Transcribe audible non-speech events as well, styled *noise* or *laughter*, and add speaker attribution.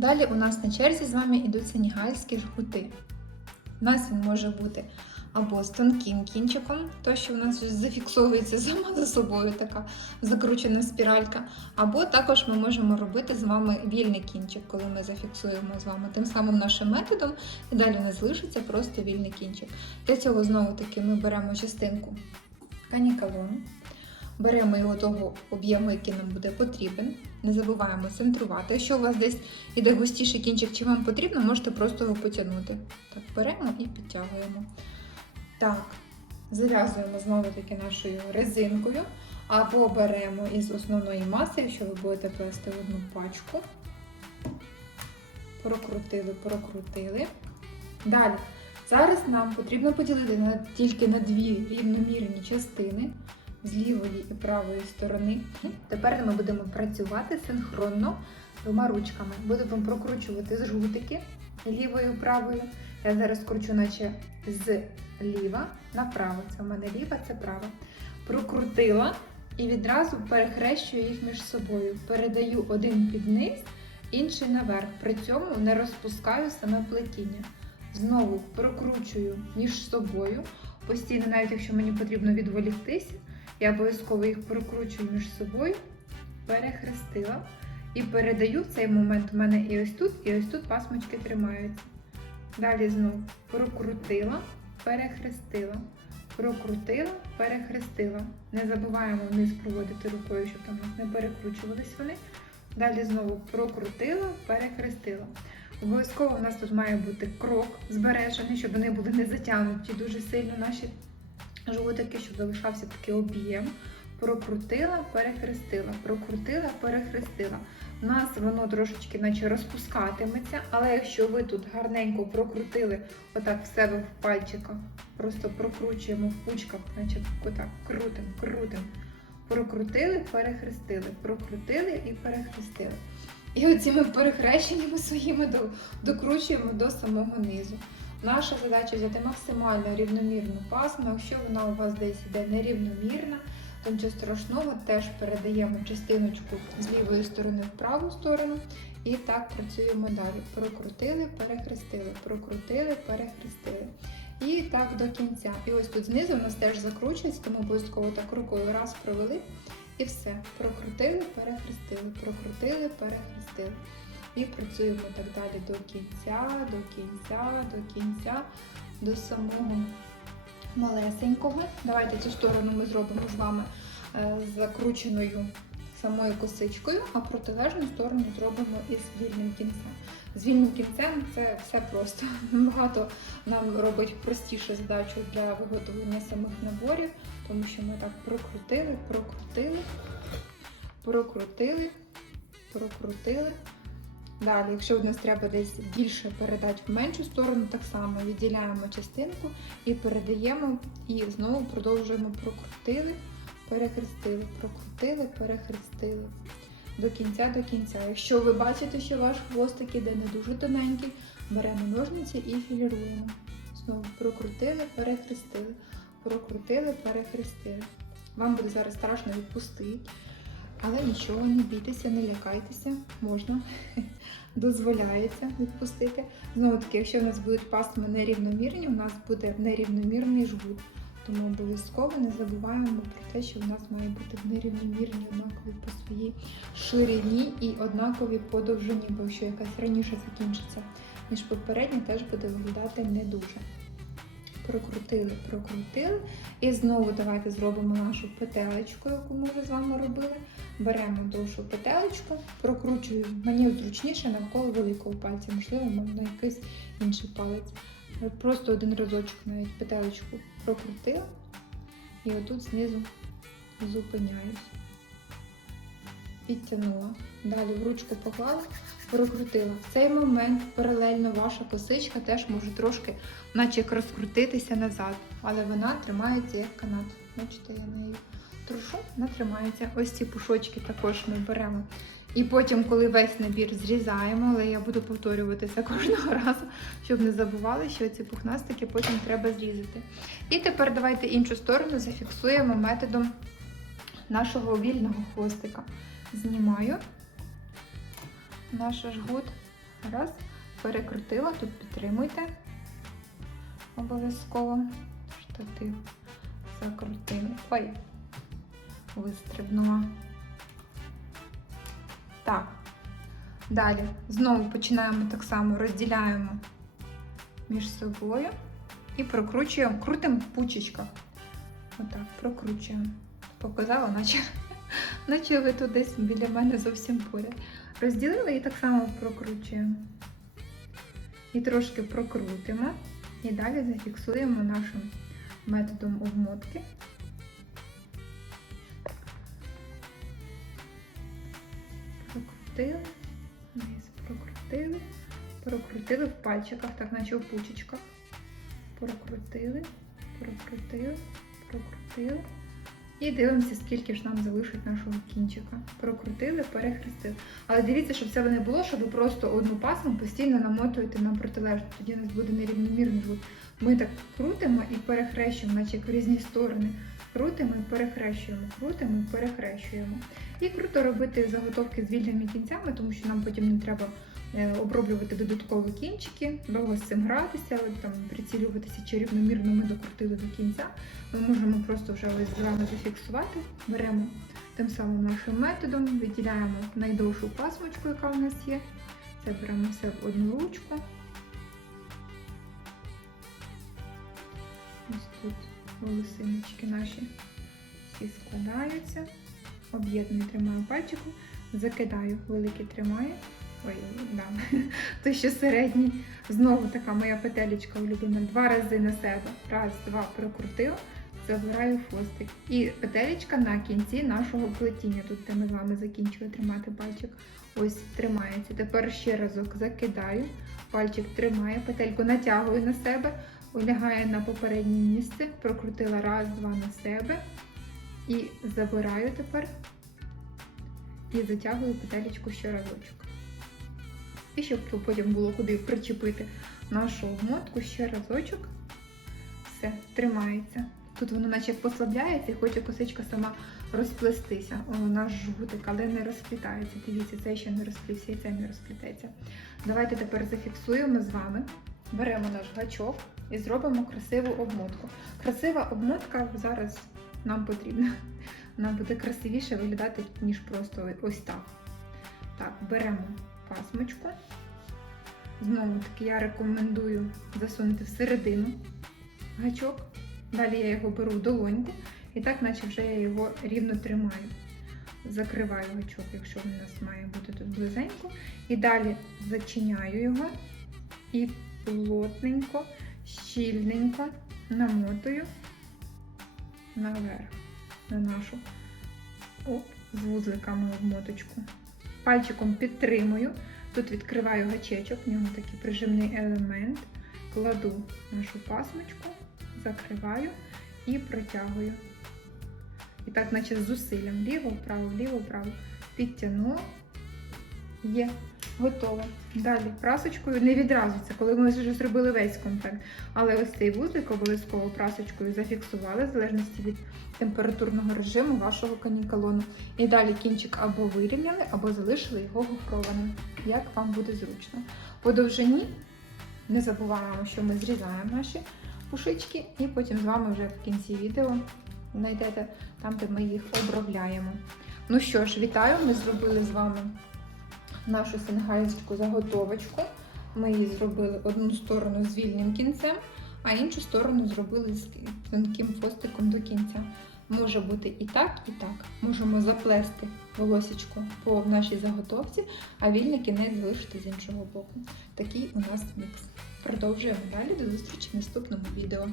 Speaker 1: Далі у нас на черзі з вами йдуть сенігальські жгути. У нас він може бути або з тонким кінчиком, то що у нас зафіксовується сама за собою така закручена спіралька. Або також ми можемо робити з вами вільний кінчик, коли ми зафіксуємо з вами тим самим нашим методом, і далі у нас залишиться просто вільний кінчик. Для цього знову таки ми беремо частинку канікалону, беремо його того об'єму, який нам буде потрібен. Не забуваємо центрувати. Якщо у вас десь іде густіший кінчик, чи вам потрібно, можете просто його потягнути. Так, беремо і підтягуємо. Так, зав'язуємо знову таки нашою резинкою, або беремо із основної маси, якщо ви будете плести одну пачку. Прокрутили, прокрутили. Далі. Зараз нам потрібно поділити тільки на дві рівномірні частини з лівої і правої сторони. Тепер ми будемо працювати синхронно двома ручками. Будемо прокручувати жгутики лівою і правою. Я зараз кручу, наче з ліва направо. Це в мене ліва, це права. Прокрутила і відразу перехрещую їх між собою. Передаю один під низ, інший наверх. При цьому не розпускаю саме плетіння. Знову прокручую між собою. Постійно, навіть якщо мені потрібно відволіктися, я обов'язково їх прокручую між собою, перехрестила і передаю в цей момент у мене і ось тут, і ось тут пасмочки тримаються. Далі знову прокрутила, перехрестила, прокрутила, перехрестила. Не забуваємо вниз проводити рукою, щоб там не перекручувались вони. Далі знову прокрутила, перехрестила. Обов'язково у нас тут має бути крок збережений, щоб вони були не затягнуті дуже сильно наші жгутики, щоб залишався такий об'єм. Прокрутила, перехрестила, прокрутила, перехрестила. У нас воно трошечки наче розпускатиметься, але якщо ви тут гарненько прокрутили отак в себе в пальчиках, просто прокручуємо в пучках, наче отак крутим, крутим. Прокрутили, перехрестили, прокрутили і перехрестили. І оціми перехрещеннями своїми докручуємо до самого низу. Наша задача взяти максимально рівномірну пасму. Якщо вона у вас десь іде нерівномірна, то нічого страшного теж передаємо частиночку з лівої сторони в праву сторону. І так працюємо далі. Прокрутили, перехрестили, прокрутили, перехрестили. І так до кінця. І ось тут знизу у нас теж закручується, тому обов'язково так рукою раз провели. І все. Прокрутили, перехрестили, прокрутили, перехрестили. І працюємо так далі до кінця, до кінця, до кінця, до самого малесенького. Давайте цю сторону ми зробимо з вами е, з закрученою самою косичкою, а протилежну сторону зробимо із вільним кінцем. З вільним кінцем це все просто. *laughs* Багато нам робить простішу задачу для виготовлення самих наборів, тому що ми так прокрутили, прокрутили, прокрутили, прокрутили. Далі, якщо в нас треба десь більше передати в меншу сторону, так само відділяємо частинку і передаємо, і знову продовжуємо прокрутили, перехрестили, прокрутили, перехрестили. До кінця, до кінця. Якщо ви бачите, що ваш хвостик іде не дуже тоненький, беремо ножниці і філіруємо. Знову прокрутили, перехрестили, прокрутили, перехрестили. Вам буде зараз страшно відпустити, але нічого, не бійтеся, не лякайтеся, можна *laughs* дозволяється відпустити. Знову таки, якщо в нас будуть пасми нерівномірні, у нас буде нерівномірний жгут. Тому обов'язково не забуваємо про те, що в нас має бути нерівномірні, однакові по своїй ширині і однакові по довжині, бо якщо якась раніше закінчиться, ніж попередня, теж буде виглядати не дуже. Прокрутили, прокрутили. І знову давайте зробимо нашу петелечку, яку ми вже з вами робили. Беремо довшу петелечку, прокручую. Мені зручніше навколо великого пальця, можливо, на якийсь інший палець. Просто один разочок навіть петелечку прокрутила і отут знизу зупиняюсь. Підтягнула. Далі в ручку поклала, прокрутила. В цей момент паралельно ваша косичка теж може трошки, наче як розкрутитися назад, але вона тримається як канат. Бачите, я нею трушу, вона тримається. Ось ці пушочки також ми беремо. І потім, коли весь набір зрізаємо, але я буду повторюватися кожного разу, щоб не забували, що ці пухнастики потім треба зрізати. І тепер давайте іншу сторону зафіксуємо методом нашого вільного хвостика. Знімаю наш жгут, Раз. Перекрутила, тут підтримуйте. Обов'язково штатив закрутили. Ой, вистрибнула. Так. Далі знову починаємо так само, розділяємо між собою і прокручуємо, крутимо в пучечках. Отак, прокручуємо. Показала, наче, наче ви тут десь біля мене зовсім поряд. Розділили і так само прокручуємо. І трошки прокрутимо. І далі зафіксуємо нашим методом обмотки. Прокрутили, прокрутили, прокрутили в пальчиках, так наче в пучечках. Прокрутили, прокрутили, прокрутили. І дивимося, скільки ж нам залишить нашого кінчика. Прокрутили, перехрестили. Але дивіться, щоб це не було, щоб ви просто одну пасму постійно намотуєте на протилежну. Тоді у нас буде нерівномірний звук. Ми так крутимо і перехрещуємо, наче як в різні сторони. Крутимо і перехрещуємо, крутимо і перехрещуємо. І круто робити заготовки з вільними кінцями, тому що нам потім не треба е, оброблювати додаткові кінчики, довго з цим гратися, там прицілюватися чи рівномірно ми докрутили до кінця. Ми можемо просто вже ось з вами зафіксувати. Беремо тим самим нашим методом, виділяємо найдовшу пасмочку, яка у нас є. Це беремо все в одну ручку. Ось тут волосиночки наші всі складаються. Об'єдную, тримаю пальчиком, закидаю, великий тримаю. Ой, да. *laughs* той що середній. Знову така моя петелечка улюблена. Два рази на себе. Раз, два, прокрутила, забираю хвостик. І петелечка на кінці нашого плетіння. Тут де ми з вами закінчили тримати пальчик. Ось тримається. Тепер ще разок закидаю. Пальчик тримає, петельку натягую на себе, лягає на попереднє місце, прокрутила раз, два на себе. І забираю тепер і затягую петелечку ще разочок. І щоб потім було куди причепити нашу обмотку ще разочок. Все, тримається. Тут воно наче послабляється і хоче косичка сама розплестися. Наш жгутик, але не розплітається. Дивіться, цей ще не розплівся і цей не розплітається. Давайте тепер зафіксуємо з вами. Беремо наш гачок і зробимо красиву обмотку. Красива обмотка зараз нам потрібна. Вона буде красивіше виглядати, ніж просто ось так. Так, беремо пасмочку. Знову таки я рекомендую засунути всередину гачок. Далі я його беру в долоньку і так, наче вже я його рівно тримаю. Закриваю гачок, якщо він у нас має бути тут близенько. І далі зачиняю його і плотненько, щільненько намотую наверх на нашу оп, з вузликами обмоточку. Пальчиком підтримую. Тут відкриваю гачечок, в ньому такий прижимний елемент. Кладу нашу пасмочку, закриваю і протягую. І так, наче з зусиллям. Ліво-вправо, вліво-вправо. Підтягнула. Є. Готово. Далі прасочкою не відразу це, коли ми вже зробили весь комплект. Але ось цей вузлик обов'язково прасочкою зафіксували, в залежності від температурного режиму вашого канікалону. І далі кінчик або вирівняли, або залишили його гофрованим, як вам буде зручно. По довжині не забуваємо, що ми зрізаємо наші пушички, і потім з вами вже в кінці відео знайдете там, де ми їх обробляємо. Ну що ж, вітаю! Ми зробили з вами нашу сенгальську заготовочку. Ми її зробили одну сторону з вільним кінцем, а іншу сторону зробили з тонким хвостиком до кінця. Може бути і так, і так. Можемо заплести волосечко по нашій заготовці, а вільний кінець залишити з іншого боку. Такий у нас мікс. Продовжуємо далі. До зустрічі в наступному відео.